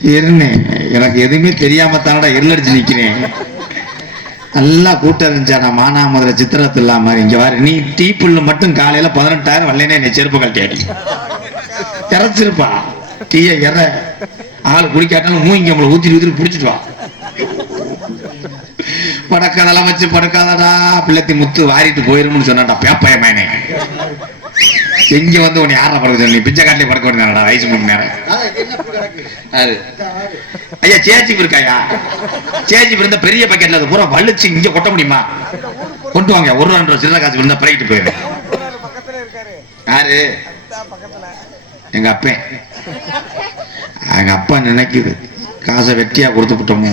இருந்தே எனக்கு எதுவுமே தெரியாம தானடா இருளடிச்சு நிக்கிறேன். நல்லா கூட்டம் இருந்துச்சா நான் மானாமதுரை சித்திரத்து இல்லாம இங்க வாரு நீ டீ புல்லு மட்டும் காலையில பதினெட்டாயிரம் வரலனே என்னை செருப்பு கட்டியாடி இறச்சிருப்பா. டீய இற. ஆள் குடிக்காட்டாலும் மூ இங்க உங்களை ஊத்திட்டு ஊத்தி பிடிச்சிட்டு வா. படக்கதெல்லாம் வச்சு படக்காதடா. பிள்ளைத்தி முத்து வாரிட்டு போயிரும்னு சொன்னாடா பேப்பயமேனே. எங்க வந்து உன்னை யாரா படுக்க சொல்லி பிச்சை காட்டிலே படுக்க வேண்டியதானடா வயசு மூணு நேரம். ஐயா சேச்சி இருக்காயா? சேச்சி இருந்த பெரிய பக்கெட்ல அது பூரா வலிச்சு இங்க கொட்ட முடியுமா? கொண்டு வாங்க ஒரு ரெண்டு சில்லறை காசு இருந்தா பக்கத்துல இருக்காரு யாரு? எங்க அப்பன். எங்க அப்பா நினைக்குது காசை வெட்டியா கொடுத்து விட்டோமோ?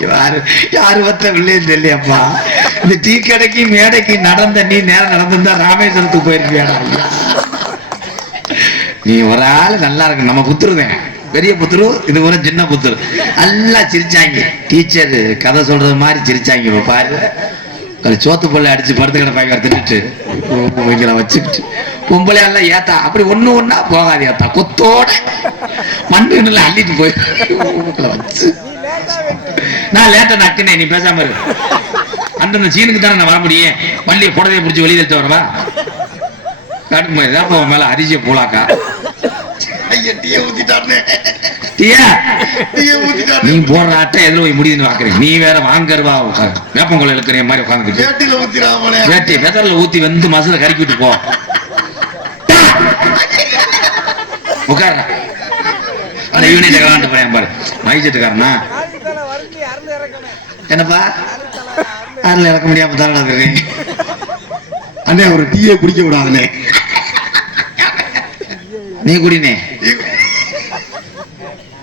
யாரு யாரு வத்த பிள்ளையே இந்த டீ கடைக்கு மேடைக்கு நடந்த நீ நேரம் நடந்திருந்தா ராமேஸ்வரத்துக்கு போயிருப்பியாடா. நீ ஒரு ஆள் நல்லா இருக்கு நம்ம புத்துருவேன் பெரிய புத்துரு இது ஒரு சின்ன புத்துரு. நல்லா சிரிச்சாங்க. டீச்சர் கதை சொல்றது மாதிரி சிரிச்சாங்க இப்ப பாரு. ஒரு சோத்து பொருளை அடிச்சு படுத்து கிடப்பாங்க தின்னுட்டு. இவங்களை வச்சுக்கிட்டு. பொம்பளை எல்லாம் ஏத்தா. அப்படி ஒண்ணு ஒண்ணா போகாது ஏத்தா. கொத்தோட மண்ணுல அள்ளிட்டு போய் வச்சு. நான் லேட்டா நக்கினேன் நீ பேசாம இரு. அந்தந்த சீனுக்கு தானே நான் வர முடியும். வண்டியை புடவையை பிடிச்சி வெளியே எடுத்து வரவா? காட்டு மாதிரி தான் உன் மேல அரிசிய போலாக்கா? நீ போடுற அட்டை எதுல போய் முடியுதுன்னு பாக்குறேன் நீ வேற வாங்கருவா உட்காரு. வேப்பங்குள்ள இழுக்கிற மாதிரி உட்காந்துக்கிட்டு. வேட்டி வெதர்ல ஊத்தி வந்து மசுல கறிக்கி விட்டு போ. உட்கார்றா அந்த யூனிட் விளாண்டு போறேன் பாரு. மைசெட்டுக்காரனா என்னப்பா? அதில் இறக்க முடியாம தானே அண்ணே ஒரு டீயை குடிக்க விடாதனே நீ குடினே?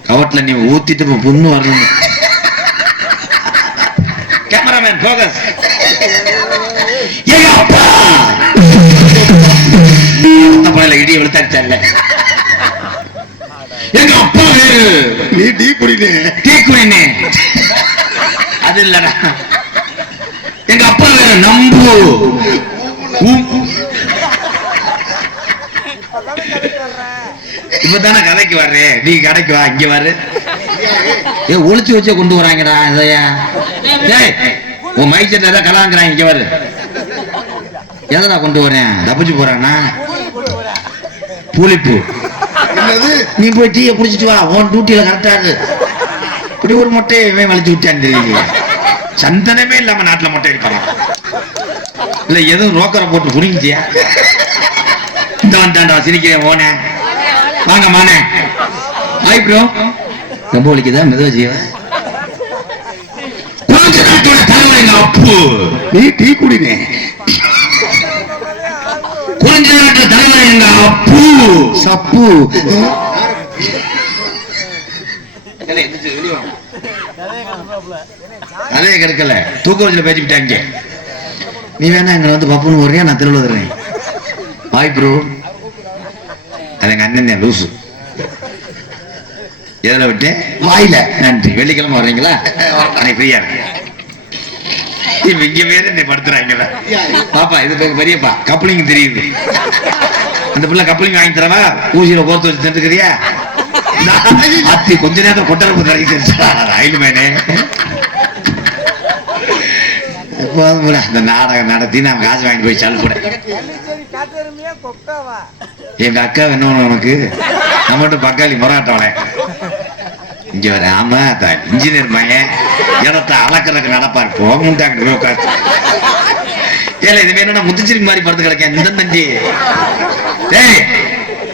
கவட்ல நீ ஊத்திட்டு இப்ப புண்ணு வரணும் கேமராமேன் போகஸ் இடிய விழுத்தாச்சல்ல எங்க அப்பா நீ டீ குடினே. டீ குடினே. அது இல்லடா எங்க அப்பா வேற நம்பு. இப்பதானே கதைக்கு வர்றேன் நீ கடைக்கு வா இங்க வரு. ஏ ஒளிச்சு வச்சே கொண்டு வராங்கடா இதையா. டேய் உன் மைச்சர் ஏதாவது கலாங்கிறான் இங்க வரு. எதனா கொண்டு வரேன் தப்பிச்சு போறானா? பூலிப்பூ என்னது? நீ போய் டீயை குடிச்சிட்டு வா உன் டியூட்டியில கரெக்டா இரு. இப்படி ஒரு மொட்டையை வலிச்சு விட்டான் தெரியல சந்தனமே இல்லாம நாட்டுல மொட்டை இருப்பான் இல்ல எதுவும் ரோக்கரை போட்டு புரிஞ்சியா இந்த வந்துட்டான்டா சிரிக்கிறேன் ஓனே வாங்க மானே. ஹாய் ப்ரோ ரொம்ப வலிக்குதா மெதுவா எங்க அப்பு. நீ டீ குடினே. கொஞ்ச நாட்டு தலைவர் எங்க அப்பு. சப்பு. அதே கிடைக்கல. தூக்க வச்சுல பேசிக்கிட்டாங்க நீ வேணா எங்களை வந்து பப்புன்னு வர்றியா நான் தெருவில் வந்துடுறேன் பாய் ப்ரோ அது எங்க அண்ணன் தான் லூசு. எதில் விட்டு? வாயில. நன்றி. வெள்ளிக்கிழமை வர்றீங்களா? அன்னைக்கு ஃப்ரீயா இருக்கு இப்ப இங்க வேற என்னை படுத்துறாங்கல்ல. பாப்பா இது பெரியப்பா. கப்ளிங் தெரியுது. அந்த பிள்ளை கப்ளிங் வாங்கி தரவா? ஊசியில கோர்த்து வச்சு தந்துக்கிறியா அத்தி கொஞ்ச நேரம் கொட்டரப்பு தரகி தெரிஞ்சா ரயில் மேனே எப்போதும் கூட அந்த நாடகம் நடத்தி நான் காசு வாங்கி போய் காட்டெருமையா கொக்காவா? எங்க அக்கா என்ன உனக்கு. நம்ம மட்டும் பக்காளி முறாட்டவளே இங்க வர ஆமா இன்ஜினியர் பையன். இடத்த அளக்கறதுக்கு நடப்பார். போமுண்டாங்க போய் உட்காந்து ஏல இது வேணும்னா முத்துச்சிரி மாதிரி படுத்து கிடக்கேன் இந்த தம்பி? டேய்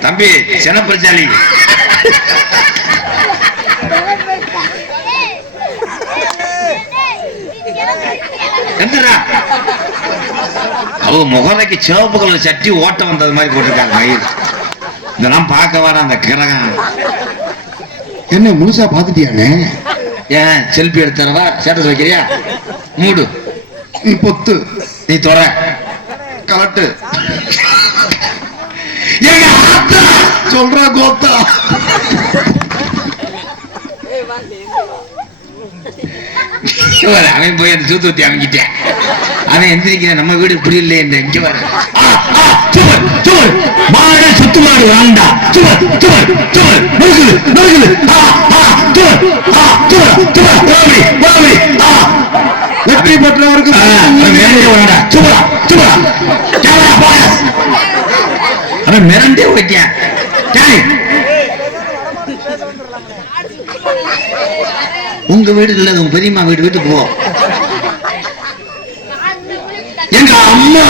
தம்பி சினப்பிரச்சாலி அவ முகரைக்கு சிவப்பு கலர் சட்டி ஓட்ட வந்தது மாதிரி போட்டிருக்காங்க மயில். இதெல்லாம் பார்க்க வர அந்த கிரகம். என்ன முழுசா பாத்துட்டியானே ஏன் செல்ஃபி எடுத்துறவா? ஸ்டேட்டஸ் வைக்கிறியா? மூடு. நீ பொத்து. நீ தொற கலட்டு. சொல்ற கோத்தா. இங்கே வர அவன் போய் அந்த சூத்து அமைஞ்சிட்டேன் அவன் எந்திரிக்கிற நம்ம வீடு புரியல இந்த இங்கே வர. மாடு சுத்து மாடு வாண்டா. சுவர் சுவர் சுவர். நொறுக்குது நொறுக்குது. வெற்றி பெற்றவருக்கு மிரண்டே வாடா உங்க வீடு இல்ல உங்க பெரியம்மா வீடு வீட்டுக்கு போ. எங்க அம்மா?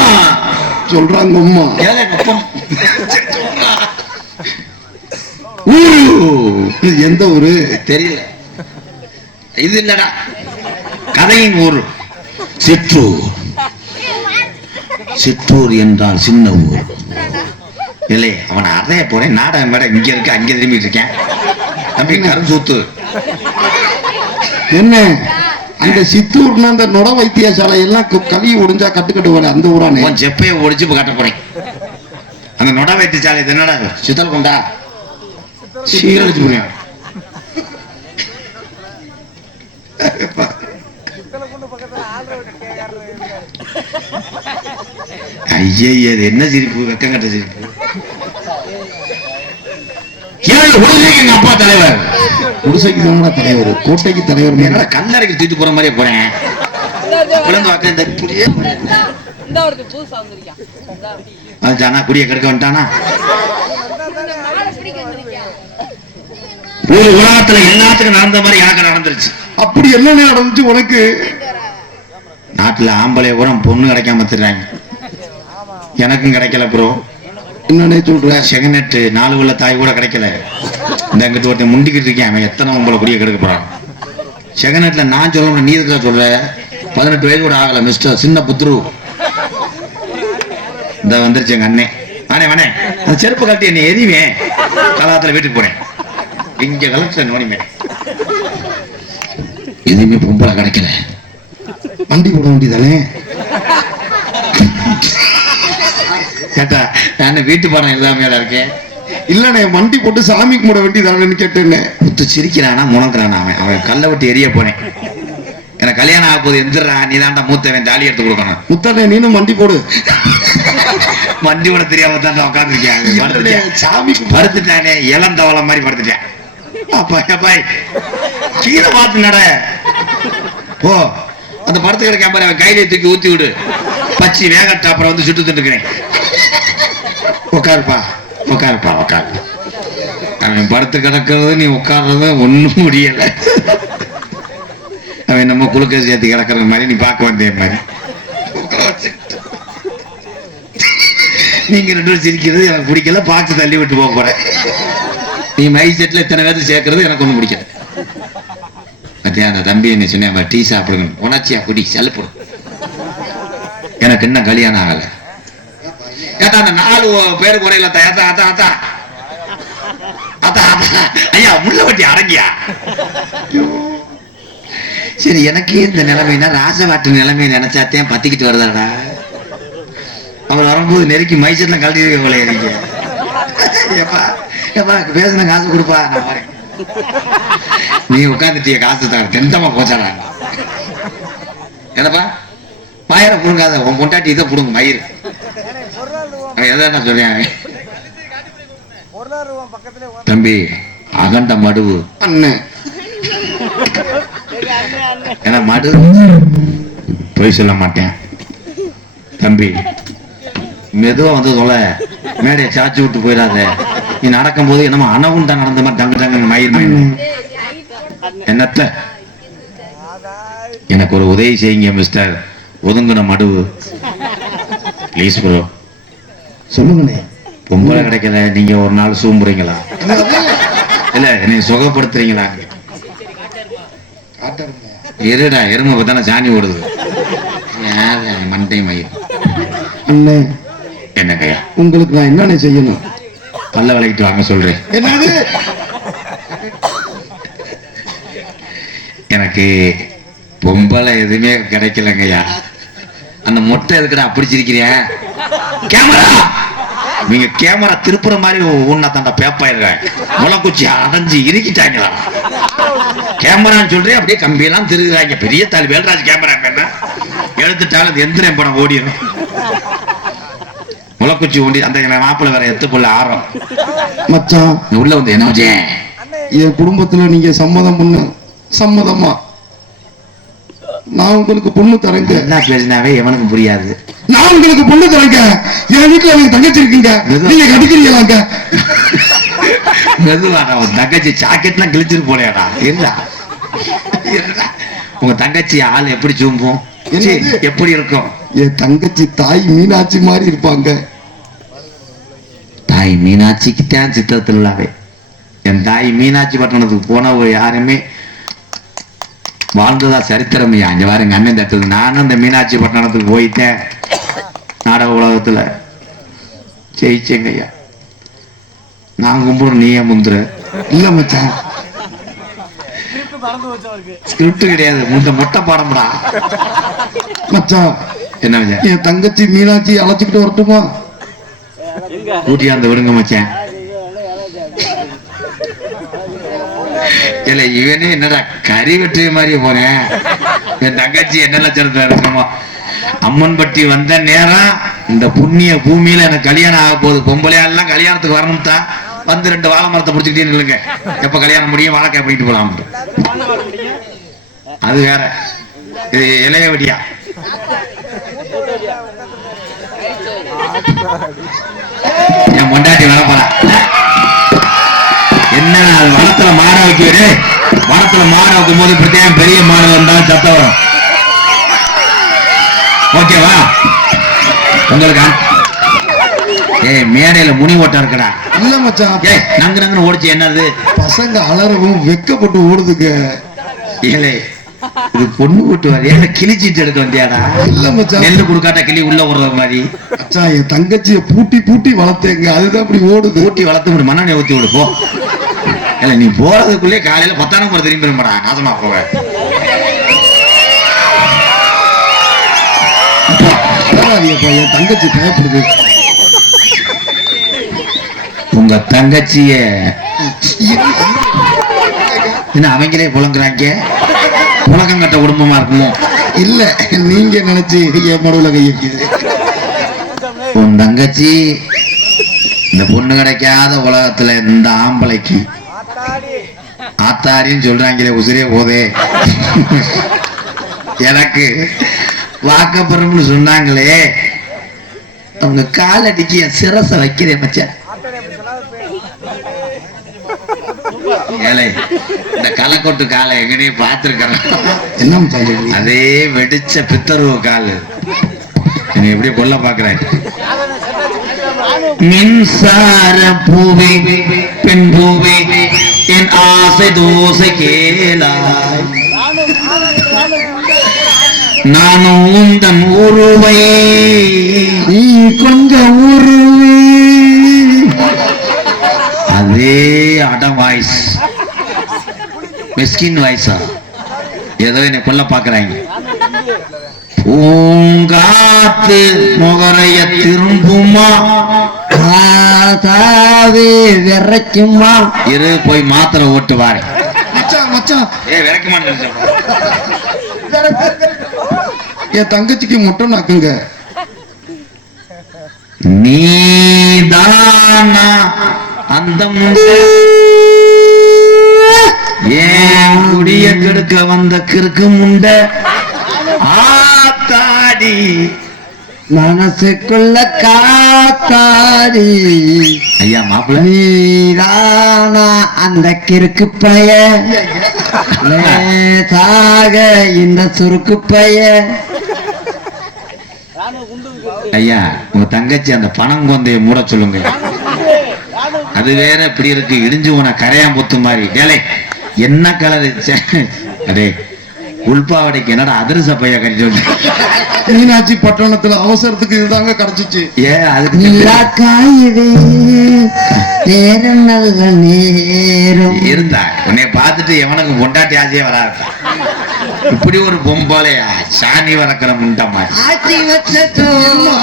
சொல்றாங்க அம்மா. ஊரு. இது எந்த ஊரு? தெரியல. இது இல்லடா. கதையின் ஊர். சிற்றூர். சிற்றூர் என்றால் சின்ன ஊர். இல்லை அவன் அறைய போறேன். நாடகம் மேட இங்க இருக்கு அங்க திரும்பிட்டு இருக்கேன். தம்பி கருஞ்சூத்து என்ன? அந்த சித்தூர்னா அந்த நொட வைத்தியசாலை எல்லாம் கு- கழுவி ஒடிஞ்சா கட்டுக்கட்டுவாங்க அந்த ஊரானே. உன் ஒடிச்சு இப்ப காட்ட போறேன். அந்த நொட வைத்தியசாலை என்னடா சித்தல் கொண்டா? சீரழிச்சு போறேன் என்ன சிரிப்பு? வெக்கம் கட்ட சிரிப்பு. ஏழு உலகம் எங்க அப்பா தலைவர். குடிசைக்கு தானடா தலைவர் கோட்டைக்கு தலைவர் என்னடா கல்லறைக்கு தூக்கிட்டு போற மாதிரியே போறேன்? விழுந்து ஜானா குடிய கெடுக்க வந்துட்டானா? ஒரு உலகத்துல எல்லாத்துக்கும் நடந்த மாதிரி எனக்கு நடந்துருச்சு. அப்படி என்ன நடந்துச்சு உனக்கு? நாட்டுல ஆம்பளை உரம் பொண்ணு கிடைக்காம திடுறாங்க எனக்கும் கிடைக்கல ப்ரோ என்னன்னே சொல்ற? செகனெட்டு நாலு உள்ள தாய் கூட கிடைக்கல. இந்த அங்கிட்டு ஒருத்தன் முண்டிக்கிட்டு இருக்கேன். அவன் எத்தனை உங்களை குடிய கெடுக்க போறான்? செகனெட்ல நான் சொல்லணும் நீ இருக்கா சொல்ற? பதினெட்டு வயது கூட ஆகல மிஸ்டர் சின்ன புத்ரு. இந்த வந்துருச்சு எங்க அண்ணன் வானே வானே அந்த செருப்பு கட்டி என்னை எரிவேன் கலாத்துல வீட்டுக்கு போறேன். இங்க கலெக்டர் நோனிமே. எதுவுமே பொம்பளை கிடைக்கல. வண்டி போட வேண்டியதானே? கேட்டா நான் வீட்டு படம் இல்லாமையில இருக்கேன்? இல்லண்ணே வண்டி போட்டு சாமி கும்பிட வேண்டியதானேன்னு கேட்டேனே முத்து சிரிக்கிறானா முணங்குறானா அவன்? அவன் கல்லை விட்டு எரிய போனேன். எனக்கு கல்யாணம் ஆக போது எந்திரா நீ தாண்டா மூத்தவன் தாலி எடுத்து கொடுக்கணும். முத்தானே நீனும் வண்டி போடு. வண்டி விட தெரியாம தான் உட்காந்துருக்கேன் இல்லண்ணே, சாமி கும்பிட- படுத்துட்டானே இளந்தவள மாதிரி படுத்துட்டேன் அப்பா அப்பாய் கீழே பார்த்து நட. ஓ அந்த படத்துக்கு இருக்க பாரு அவன் கையில தூக்கி ஊத்தி விடு. பச்சி வேகட்ட அப்புறம் வந்து சுட்டு தின்னுக்கிறேன். உட்காருப்பா. உட்காருப்பா உட்காரு. அவன் படுத்து கிடக்கிறது நீ உட்கார்றது ஒன்றும் முடியல. அவன் நம்ம குழுக்க சேர்த்து கிடக்கிற மாதிரி நீ பார்க்க வந்தே மாதிரி. நீங்க ரெண்டு பேரும் சிரிக்கிறது எனக்கு பிடிக்கல பார்த்து தள்ளி விட்டு போக போறேன். நீ மை செட்ல இத்தனை பேர்த்து சேர்க்கறது எனக்கு ஒண்ணும் பிடிக்கல. பத்தியா அந்த தம்பி என்ன சொன்னேன் டீ சாப்பிடுங்க உணர்ச்சியா குடி செல்லப்படும் எனக்கு இன்னும் கல்யாணம் ஆகல. ஏட்டா அந்த நாலு பேரு குறையில ஏத்தா அத்தா அத்தா அத்தா. அத்தா ஐயா முள்ள வட்டி அடங்கியா? சரி எனக்கே இந்த நிலைமைனா ராசவாட்டு நிலைமையை நினைச்சாத்தையும் பத்திக்கிட்டு வருதாடா. அவர் வரும்போது நெருக்கி மைசூர்ல கழட்டி போல எனக்கு ஏப்பா ஏப்பா பேசுன காசு கொடுப்பா நான் வரேன். நீ உட்காந்துட்டிய காசு தான் தெந்தமா போச்சாடா. என்னப்பா? மயிரை புடுங்காத உன் பொண்டாட்டி இதை புடுங்க மயிர் பொருளாதார ரூபா அவன் எதை நான் சொல்றேன். தம்பி அகண்ட மடுவு. அண்ணன் ஏன்னா மடு பொய் சொல்ல மாட்டேன். தம்பி மெதுவா வந்து சொல்ல மேடையை சாச்சி விட்டு போயிடாத. நீ நடக்கும்போது என்னமோ அணவுண்டா நடந்த மாதிரி தங்கு தங்க மயிர் என்னத்த? எனக்கு ஒரு உதவி செய்யுங்க மிஸ்டர் ஒதுங்குன மடுவு. ப்ளீஸ் ப்ரோ சொல்லுங்கண்ணே. பொம்பளை கிடைக்கல நீங்க ஒரு நாள் சூம்புறீங்களா? இல்ல என்னை சுகப்படுத்துறீங்களா. இருடா எருமை தானே சாணி ஓடுது. மண்டை மயிர். அண்ணே. என்னங்கய்யா உங்களுக்கு நான் என்னண்ணே செய்யணும்? பல்ல விளக்கிட்டு வாங்க சொல்றேன். என்னது? எனக்கு பொம்பளை எதுவுமே கிடைக்கலங்கய்யா. அந்த மொட்டை எதுக்குடா அப்படி கேமரா! நீங்க கேமரா திருப்புற மாதிரி உன்ன தாண்டா பேப்பாயிருக்கேன் முளைக்குச்சி அடைஞ்சு இறுக்கிட்டாங்களா? கேமரான்னு சொல்றேன் அப்படியே கம்பியெல்லாம் திருகுறாங்க. பெரிய தாலி வேல்ராஜ் கேமரா என்ன? எடுத்துட்டாலும் அது எந்திரம் படம் ஓடிடும் முளைக்குச்சி ஓடி அந்த மாப்பிள்ளை வேற எத்து புள்ள ஆரம் மச்சான் உள்ள வந்து என்ன என் குடும்பத்துல நீங்க சம்மதம் பண்ண. சம்மதமா? நான் உங்களுக்கு பொண்ணு தரேங்க. என்ன பேசினாவே எவனுக்கும் புரியாது. நான் உங்களுக்கு பொண்ணு தரேங்க. என் வீட்டுல எனக்கு தங்கச்சி இருக்கீங்க. நீங்க கடிக்கிறீங்களாங்க? மெதுவாடா உன் தங்கச்சி சாக்கெட்லாம் கிழிச்சிட்டு போலையாடா. இருந்தா. உங்க தங்கச்சி ஆள் எப்படி சூம்பும்? எப்படி இருக்கும்? என் தங்கச்சி தாய் மீனாட்சி மாதிரி இருப்பாங்க. தாய் மீனாட்சிக்கு தான் என் தாய் மீனாட்சி பட்டணத்துக்கு போனவங்க யாருமே வாழ்ந்ததா சரித்திரமையா? இங்க பாருங்க அண்ணன் தட்டுது நானும் அந்த மீனாட்சி பட்டணத்துக்கு போயிட்டேன். நாடக உலகத்துல. ஜெயிச்சேங்க ஐயா. நான் கும்பிடும் நீயே முந்துற இல்ல மச்சான். ஸ்கிரிப்ட் கிடையாது. முந்த மொட்டை பாடம்டா. மச்சான் என்ன என் தங்கச்சி மீனாட்சி அழைச்சிக்கிட்டு வரட்டுமா? கூட்டியாந்து விடுங்க மச்சான். இல்ல இவனே என்னடா கறி வெற்றிய மாதிரி போறேன் என் தங்கச்சி என்ன லட்சணத்துல இருக்கணுமோ அம்மன்பட்டி வந்த நேரம் இந்த புண்ணிய பூமியில எனக்கு கல்யாணம் ஆக போகுது. பொம்பளையாலாம் கல்யாணத்துக்கு வரணும் தான் வந்து ரெண்டு வாழை மரத்தை பிடிச்சிக்கிட்டே நில்லுங்க. எப்ப கல்யாணம் முடியும்? வாழைக்காய் பண்ணிட்டு போலாம். அது வேற. இது இளைய வடியா என் பொண்டாட்டி வளர்ப்பறா என்ன அது வனத்துல மாட வைக்கிறது வனத்துல மாட வைக்கும் போது இப்படித்தான் பெரிய மாடு வந்தாலும் சத்தம் வரும். ஓகேவா உங்களுக்கு? ஏய் மேடையில முனி ஓட்டம் இருக்கடா. இல்ல மச்சான். ஏய் நங்கு நங்குன்னு ஓடிச்சு என்னது? பசங்க அலறவும் வெக்கப்பட்டு ஓடுதுங்க. ஏலே இது பொண்ணு வீட்டு வரையா? கிழிச்சிட்டு எடுக்க வந்தியாடா? இல்ல மச்சான். நெல்லு கொடுக்காட்ட கிளி உள்ள விடுறது மாதிரி? மச்சான் என் தங்கச்சிய பூட்டி பூட்டி வளர்த்தேங்க. அதுதான் அப்படி ஓடுது. ஊட்டி வளர்த்து மண்ணெண்ணெய் ஊத்தி விடு போ. இல்ல நீ போறதுக்குள்ளே காலையில பத்தாயிரம் கூட திரும்பி இருமாடா நாசமா போவ என் தங்கச்சி பயப்படுது உங்க தங்கச்சிய. என்ன அவங்களே புலங்குறாங்க? புழக்கம் கட்ட குடும்பமா இருக்குமோ? இல்ல நீங்க நினைச்சு என் மடுவுல கை வைக்குது. உன் தங்கச்சி இந்த பொண்ணு கிடைக்காத உலகத்துல இந்த ஆம்பளைக்கு ஆத்தாரின்னு சொல்றாங்களே உசிரே போதே. எனக்கு வாக்கப்புறம்னு சொன்னாங்களே. அவங்க காலடிக்கு என் சிரசை வைக்கிறேன் மச்சான். இந்த களைக்கொட்டு காலை எங்கனே பார்த்துருக்கிறேன்? அதே வெடிச்ச பித்தருவ காலு. என்னை எப்படி கொல்ல பாக்குறேன் மின்சார பூவே பெண் பூவே से दोष தோசை நானும் உந்தன் உருவை நீ கொஞ்சம் உருவி அதே அட வாய்ஸ். மெஸ்கின் வாய்ஸா? ஏதோ என்னை கொல்ல பாக்குறாங்க பூங்காத்து முகரைய திரும்புமா? தாவே விரைக்குமா? இரு போய் மாத்திரை ஓட்டு வாரு. மச்சான் மச்சான். ஏ விளக்க மாட்டேன் என் தங்கச்சிக்கு மொட்டை நாக்குங்க. நீதானா அந்த ஏன் குடிய கெடுக்க வந்த கிறுக்கு முண்டை? ஆத்தாடி மனசுக்குள்ள காத்தாடி. ஐயா மாப்பிள்ள. நீதானா அந்த கிறுக்கு பைய? லேசாக இந்த சுருக்கு பைய. ஐயா உங்க தங்கச்சி அந்த பணம் கொந்தைய மூட சொல்லுங்க. அது வேற இப்படி இருக்கு. இடிஞ்சு போன கரையாம்புத்து மாதிரி. ஏலே என்ன கலர்? அடே உள்பாவடைக்கு என்னடா அதிரச பைய வந்து மீனாட்சி பட்டணத்துல அவசரத்துக்கு இதுதாங்க கிடைச்சிச்சு ஏன் அதுக்கு நேரம் நேரம். இருந்தா உன்னை பார்த்துட்டு எவனுக்கு பொண்டாட்டி ஆசையே வராது. இப்படி ஒரு பொம்பாலையா சாணி வளர்க்குற முண்டை மாதிரி. ஆச்சி வச்ச தூமா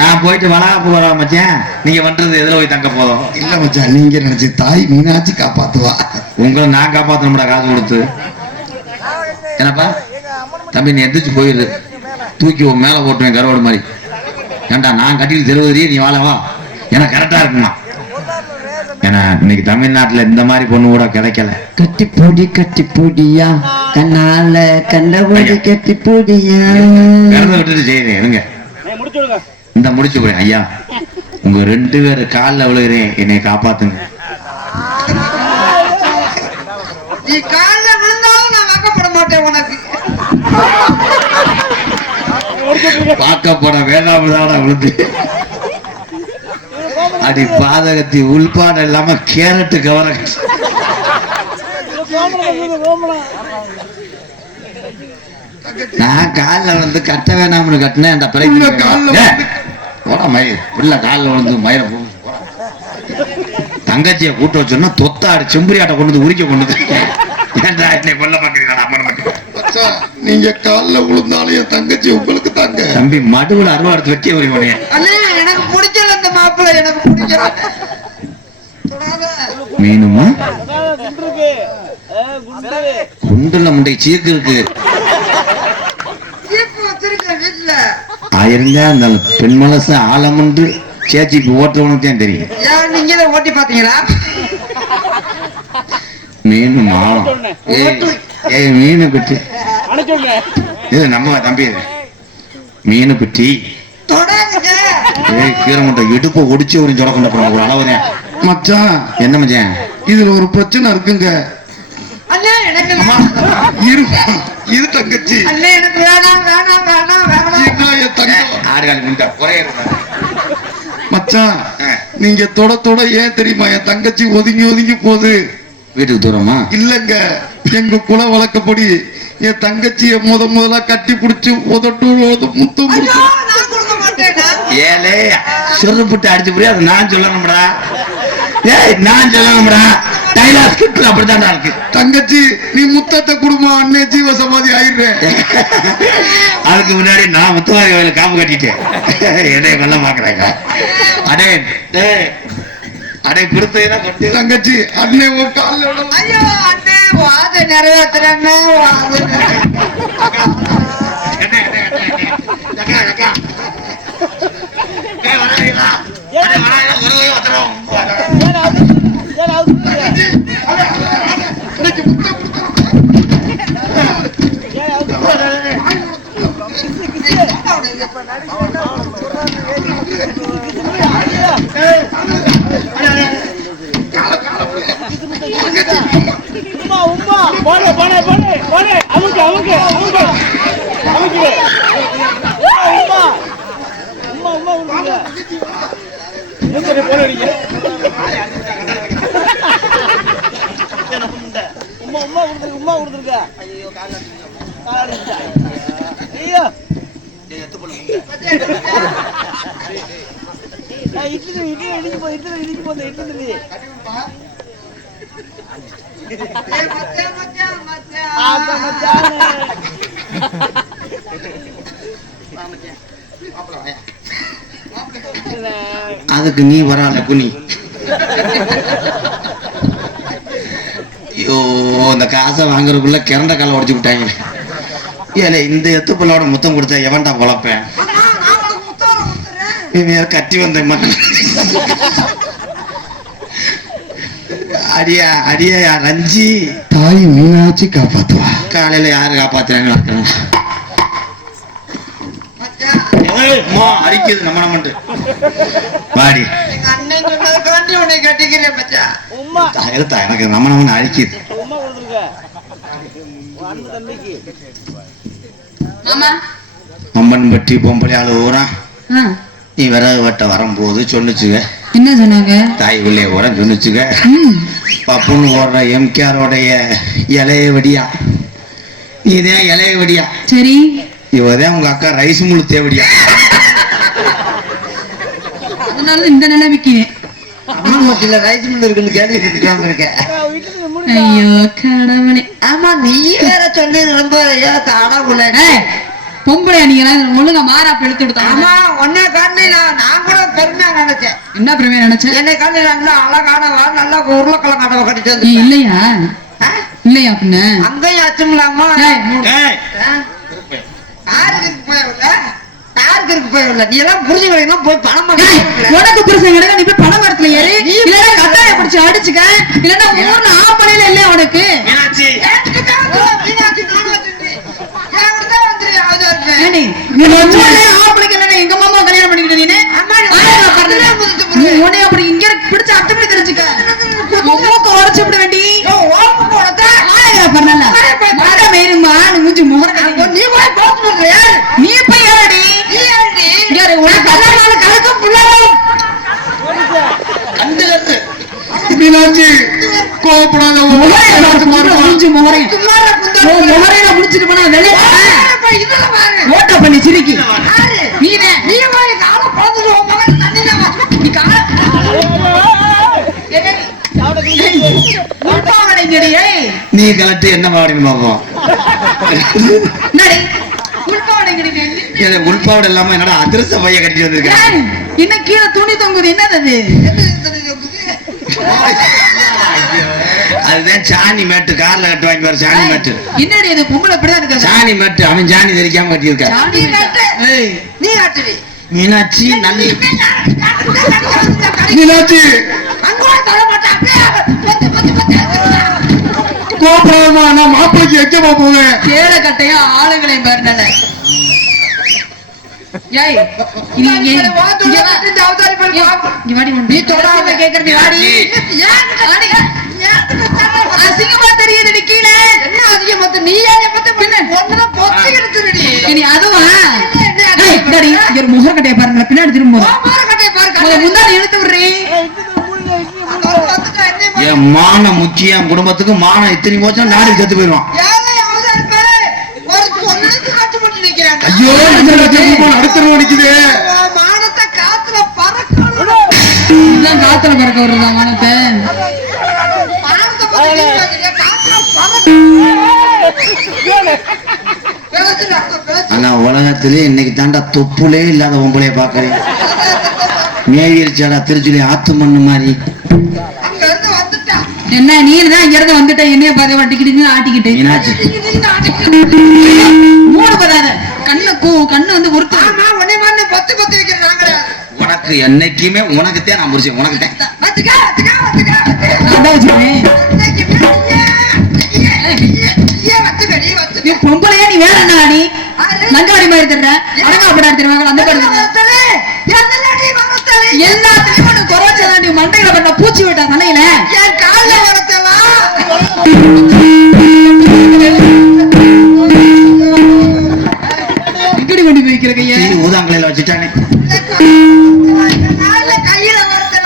நான் போயிட்டு வளாப்பு வரா மச்சான். நீங்க பண்றது எதுல போய் தங்க போதும் இல்ல மச்சான் நீங்க நினைச்சு தாய் மீனாட்சி காப்பாத்துவா. உங்களை நான் காப்பாத்தணும்டா காசு கொடுத்து. என்னப்பா? தம்பி நீ எந்திரிச்சு போயிரு. தூக்கி உன் மேல போட்டுவேன் கருவாடு மாதிரி. ஏன்டா நான் கட்டிட்டு தெருவதிரியே நீ வாழ வா. எனக்கு கரெக்டா இருக்குமா ஏன்னா இன்னைக்கு தமிழ்நாட்டுல இந்த மாதிரி பொண்ணு கூட கிடைக்கல. கட்டி பொடி கட்டி பொடியா? கண்ணால கண்டபடி கட்டி போடியா? விரத விட்டுட்டு செய்யுறேன் இருங்க. இந்த முடிச்சு போய் ஐயா. உங்க ரெண்டு பேர் காலில் விழுகிறேன் என்னை காப்பாத்துங்க. நீ காலில் விழுந்தாலும் நான் வாக்கப்பட மாட்டேன் உனக்கு. பார்க்க போன வேண்டாம் விழுந்து. அடி பாதகத்தி உள்பாடு இல்லாம கேரட்டு கவர நான் காலில் வந்து கட்ட வேணாம்னு கட்டினேன் அந்த பிறகு போடா மயிர் உள்ள காலில் வந்து மயிரை. தங்கச்சியை கூட்ட வச்சோன்னா தொத்தாடு செம்புரியாட்டை கொண்டு வந்து உரிக்க கொண்டு ஏன்டா கொல்ல பாக்குறீங்களா அம்மன் மட்டும் மச்சான், நீங்க கால்ல விழுந்தாலும் என் தங்கச்சி உங்களுக்கு தாங்க. தம்பி மடுவுல எடுத்து வெட்டி வருவானே அண்ணே எனக்கு பிடிக்கல இந்த மாப்பிள்ளை எனக்கு பிடிக்கல. மீனுமா? குண்டுல முண்டை சீக்கு இருக்கு. ஆயிருந்தா அந்த பெண் மனசு ஆழமுண்டு சேச்சிக்கு ஓட்டுறவனுக்கு தான் தெரியும். நீங்க ஓட்டி பாத்தீங்களா மீனுமா? ஏய், மீனு குட்டி அனுப்பிச்சுங்க இது நம்ம தம்பி. மீனு ஏய் கீரை முட்டை இடுப்பை ஒடிச்சு ஒரு சொட கொண்ட போறோம் ஒரு அளவுதான் மச்சான் என்ன மச்சான்? இதுல ஒரு பிரச்சனை இருக்குங்க. அண்ணே எனக்கு இரு. தங்கச்சி. மச்சான். நீங்க தொட தொட ஏன் தெரியுமா? என் தங்கச்சி ஒதுங்கி ஒதுங்கி போகுது. வீட்டுக்கு தூரமா? இல்லங்க. எங்க குல வழக்கப்படி என் தங்கச்சிய முத முதலா கட்டி பிடிச்சு உதட்டு உத- முத்தம் ஏலே சுருப்புட்டு அடிச்சு புரிய அது நான் சொல்லணும்டா. ஏய் நான் சொல்லணும்டா. டைலாக் ஸ்கிரிப்ட் அப்படித்தான்டா இருக்கு. தங்கச்சி நீ முத்தத்தை குடும்பம் அண்ணே ஜீவ சமாதி ஆயிடுறேன். அதுக்கு முன்னாடி நான் முத்துவாரி கோயில காப்பு கட்டிட்டேன். என்னைய கொல்ல பாக்குறாங்க அடே டேய், அடே கொடுத்ததுன்னா கொட்டி தங்கச்சி அண்ணே உன் ஐயோ அண்ணே வாத நிறைவேற்றுறேன்னு வாத அண்ணே, அண்ணே, அண்ணே, அண்ணே. அக்கா, அக்கா. ஏய், வராதீங்களா? அண்ணே, வராதீங்களா? ஒரு கை ஒத்தரம். ஏன் அவுத்து உம்மா உம்மா போனே போனே போனே போனே அமுக்கு அமுக்கு அமுக்கு அமுக்கு உம்மா உம்மா உம்மா உருங்க எங்க போன அடிங்க உம்மா உம்மா உருங்க உம்மா உருங்க ஐயோ கால ஐயோ இட்லி இட்லி இடிச்சு போ இட்லி இடிச்சு போ இட்லி அதுக்கு நீ வரால குனி. ஐயோ இந்த காசை வாங்குறதுக்குள்ள கிறண்ட காலை உடச்சு விட்டாங்க ஏலே இந்த எத்து பிள்ளோட முத்தம் கொடுத்தா எவன்டா குழப்பேன்? இவன் கட்டி வந்த மகன். அடியா அடியா ரஞ்சி தாய் மீனாட்சி காப்பாத்துவா. காலையில யாரு காப்பாத்துறாங்க அடிக்குது நம்ம நம்மட்டு வாடி. எனக்கு நம்ம நம்ம அம்மன் பட்டி பொம்பளை ஆளு ஊரா நீ விறகு வெட்ட வரும்போது சொன்னுச்சுங்க என்ன சொன்னாங்க? தாய் உள்ளே உரம் சொன்னுச்சுங்க ம், பப்புன்னு ஓடுற எம்கேரோடைய இலைய வெடியா. நீதான் இலைய வெடியா. சரி. இவதான் உங்க அக்கா ரைஸ் முழு தேவடியா அதனால இந்த நிலைமைக்கு. அம்மா மத்தியில ரைஸ் மில் இருக்குன்னு கேள்வி கேட்டுக்காம இருக்கேன் வீட்டுல முடி ஐயோ கடவுளே. ஆமா நீ வேற சொல்லி ரொம்ப கடவுள ஏய், பொம்பளையா நீங்க ஒழுங்கா மாறாப்பு எடுத்து கொடுத்தாங்க ஆமா உன்னை காட்டி நான் நான் கூட பெருமையா நினைச்சேன். என்ன பிரமே நினைச்சேன் என்னை காட்டி நல்லா அழகானவா நல்லா உருளைக்கிழங்கானவ கட்டிட்டு நீ வந்து இல்லையா? இல்லையா பின்ன? அங்கேயும் அச்சமில்லாம. யாருக்கு போயவில்ல யாருக்கு இருக்கு போயவில்ல. நீ எல்லாம் புரிஞ்சுக்கிறீங்கன்னா போய் பணம் உனக்கு புருஷன் கிடையாது நீ போய் பண மரத்துல ஏறி இல்லன்னா கட்டாய பிடிச்சு அடிச்சுக்க. இல்லன்னா ஊர்ல ஆம்பளையில இல்லையா உனக்கு மீனாட்சி மீனாட்சி உடனே ஆம்பளைக்கு என்னடா எங்க மாமா கல்யாணம் பண்ணிக்கிட்டு. நீ உடனே அப்படி இங்க பிடிச்சு அத்துப்படி தெரிஞ்சுக்க. உடைச்சு விட வேண்டி. மூஞ்சி முகர கட்டி. நீ போய் பண்றியா நீ போய் ஏறடி. உனக்கு கல்யாணம் ஆன கணக்கும் புள்ளாவும். மீனாட்சி கோபப்படாத உன் முகரைய பார்த்து பார்த்து பாருமா. மூஞ்சி முகரையும். சும்மாரா குந்தா உன் முகரையில முடிச்சிட்டு போனா வெளியே ஓட்ட பண்ணி சிரிக்கி. நீனே நீ. நீ கலட்டு என்ன நீ. ஏய், உள்பாவடை இல்லாம என்னடா அதிரச பைய கட்டி வந்திருக்கேன் இன்னும் கீழே துணி தொங்குது. என்னது அதுதான் சாணி மேட்டு. கார்ல கட்டு வாங்கி வர சாணி மேட்டு. என்னடி இது பொம்பளை இப்படிதான் இருக்காது சாணி மேட்டு அவன் சாணி தெரிக்காம கட்டியிருக்கான் சாணி மேட்டு. நீ ஆட்டுடி. மீனாட்சி நல்ல மீனாட்சி! கோபப்படாதமா நான் மாப்பிளைக்கு எக்கமா போவேன்? கேளக்கட்டையும் ஆளுங்களையும் பாருனால அசிங்கமா தெரியுதுடி கீழே. என்ன அதிகமத்து நீ இனி அதுவா? ஒரு முகக்கட்டையை பாருங்க பின்னாடி திரும்ப கட்டையை முந்தாடி இழுத்து விடுறீ. வந்துட்டா என்ன என் மானம் முக்கியம். குடும்பத்துக்கு மானம் இத்தனை போச்சும் நாடு செத்து போயிடுவான் ஏழை அவதாரி பேரு ஒரு பொண்ணுக்கு கட்டுப்பட்டு நிக்கிறாங்க ஐயோ மீனாட்சி குடும்பம் அடுத்த நிக்குது காத்துல பறக்க வருதா மனத்தை ஆனா உலகத்திலே இன்னைக்கு தாண்டா தொப்புலே இல்லாத பொம்பளைய பாக்குறேன் மேவிருச்சாடா திருச்சுலி ஆத்து மண்ணு மாதிரி என்ன நீ தான் இங்க இருந்து வந்துட்ட என்னைய பார்த்து வட்டிக்கிட்டு ஆட்டிக்கிட்டு மூணு பதாத கண்ணு கூ கண்ணு வந்து உருத்து ஆமா உன்னை மண்ணு பொத்து பொத்து நாங்களே? உனக்கு என்னைக்குமே உனக்குத்தான் நான் முடிச்சேன் உனக்குத்தான். ஏன் வந்துக்கடி வந்து நீ பொம்பளையா நீ வேற என்ன நீ? நங்காடி மாதிரி தர்ற? அடங்கா அப்படா திருவாங்க அந்த பாடு என்னடி வளர்த்தலை எல்லாத்துலயும் குறைச்சதான் நீ மண்டையில பண்ண பூச்சி விட்டா மண்டையில மருந்த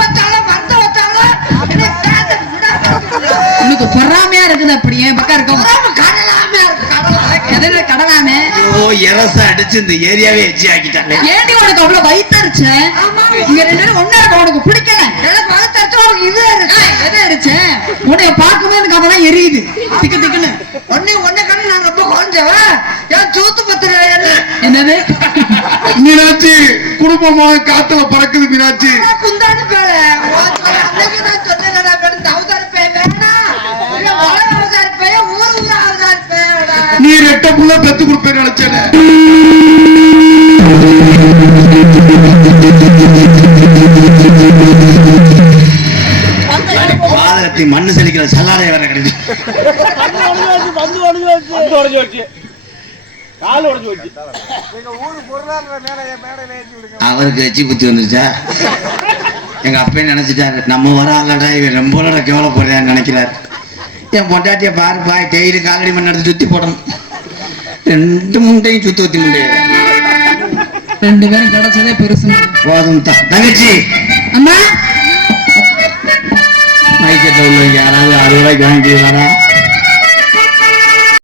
வச்சாலும் என்னை பேச விட மாட்டேன். உனக்கு பொறாமையா இருக்குது அப்படியே பக்கம் இருக்கும் கடலாமே? எதிர ஓ எரச அடிச்சு இந்த ஏரியாவே எச்சி ஆக்கிட்டானே ஏண்டி உனக்கு அவ்வளவு வயித்தரிச்ச இங்க ரெண்டு பேரும் ஒண்ணா இருக்க உனக்கு பிடிக்கல. ஒரு இது இருக்கு ஏய், எது அடிச்ச உன்னைய பார்க்கும்போது எனக்கு அதெல்லாம் எரியுது. திக்கு திக்குன்னு. ஒண்ணு ஒண்ணு கண்ணு நான் ரொம்ப குறைஞ்சவ ஏன் சூத்து பத்திர என்ன? என்னது? மீனாட்சி குடும்பமா காத்துல பறக்குது மீனாட்சி. குந்தாது பேரு அன்னைக்கு நான் சொன்னேன்டா பேரு இந்த அவதாரி உலக அவதாரி பைய ஊர் ஊர் அவதாரி பையடா நீ ரெட்ட புள்ள பெத்து கொடுப்பேன்னு நினைச்சேன். வந்து உடஞ்சு வச்சு கால் உடஞ்சு வச்சு அவருக்கு எச்சி புத்தி வந்துருச்சா? எங்க அப்பையும் நினைச்சிட்டாரு? நம்ம வர ஆளடா இவன் ரொம்ப கேவலப்படுறான்னு நினைக்கிறாரு. என் பொண்டாட்டிய பாருப்பா டெய்லி காலடி மண் எடுத்து சுத்தி போடணும். ரெண்டு முண்டையும் சுத்தி ஊத்தி முண்டைய ரெண்டு பேரும் கிடைச்சதே பெருசு போதும் தான் தங்கச்சி! அம்மா! மைக்கெட்டில் உள்ளவங்க யாராவது அறுபது ரூபாய்க்கு வாங்கிக்கிறாரா